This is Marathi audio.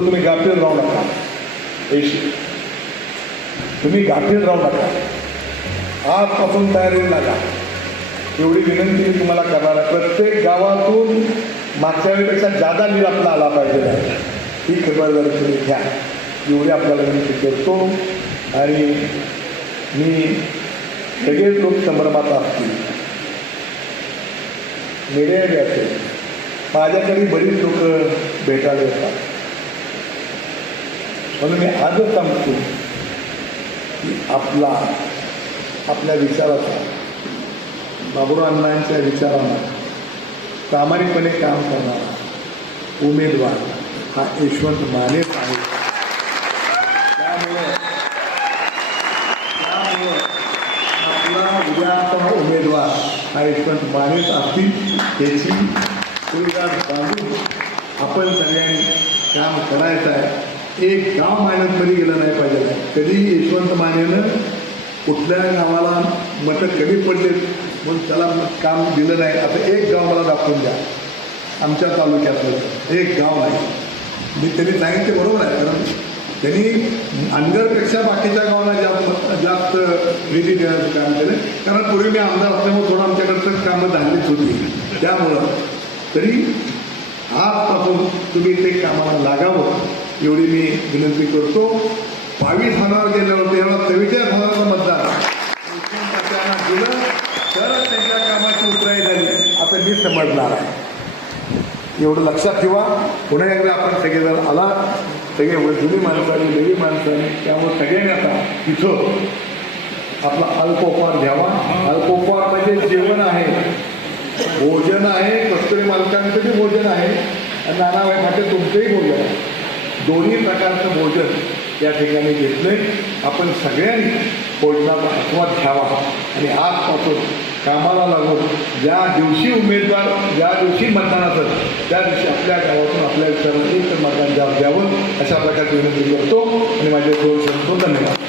तर तुम्ही गाफील राहू नका. ऐशी. तुम्ही गाफील राहू नका. आजपासून तयारी लागा एवढी विनंती मी तुम्हाला करणार आहे. प्रत्येक गावातून मागच्या वेळेपेक्षा जादा नीर आपला आला पाहिजे. ही खबरदारी तुम्ही घ्या एवढी आपल्याला विनंती करतो. आणि मी सगळेच लोक संभ्रमात असतील. मीडिया असेल माझ्याकडे बरीच लोक भेटायला येतात. म्हणून मी आजच सांगतो की आपला आपल्या विचाराचा बाबुराव अण्णांच्या विचारांना प्रामाणिकपणे काम करणारा उमेदवार हा यशवंत मानेच आहे. त्यामुळे त्यामुळं आपला उद्याचा उमेदवार हा यशवंत मानेच असतील याची सुविधा बांधून आपण सगळ्यांनी काम करायचं आहे. एक गाव मायनसमध्ये गेलं नाही पाहिजे. कधी यशवंत मानेनं कुठल्या गावाला मतं कमी पडलेत म्हणून त्याला काम दिलं नाही आता एक गाव मला दाखवून द्या. आमच्या तालुक्यातलं एक गाव नाही मी त्यांनी सांगितले बरोबर आहे कारण त्यांनी अनगरपेक्षा बाकीच्या गावाला जास्त जास्त निधी देण्याचं काम केलं. कारण पूर्वी मी आमदार असल्यामुळे थोडं आमच्याकडचं कामं झालीच होती. त्यामुळं तरी आजपासून तुम्ही ते कामाला लागावं. एवढी मी विनंती करतो. बावीस हजार गेल्यावर तेव्हा चव्वेचाळीस हजाराचं मतदान. दिलं तर त्यांच्या कामाची उतराई झाली. असं मी समजणार आहे. एवढं लक्षात ठेवा. पुन्हा एकदा आपण सगळेजण आला सगळे जुनी माणसं आणि नवी माणसं त्यामुळे सगळ्यांनी आता तिथं आपला अल्पोपहार घ्यावा. अल्पोपहार म्हणजे जेवण आहे. भोजन आहे. कस्तुरी मालकांचं बी भोजन आहे. आणि नानाबाई खाते तुमचंही भोजन आहे. दोन्ही प्रकारचं भोजन या ठिकाणी घेतलंय. आपण सगळ्यांनी भोजनाचा आस्वाद घ्यावा आणि आजपासून कामाला लागून ज्या दिवशी उमेदवार ज्या दिवशी मतदान असेल त्या दिवशी आपल्या गावातून आपल्या विचारांनी एक मतदान जास्त द्यावं अशा प्रकारची विनंती करतो. आणि माझे दोन शब्द धन्यवाद.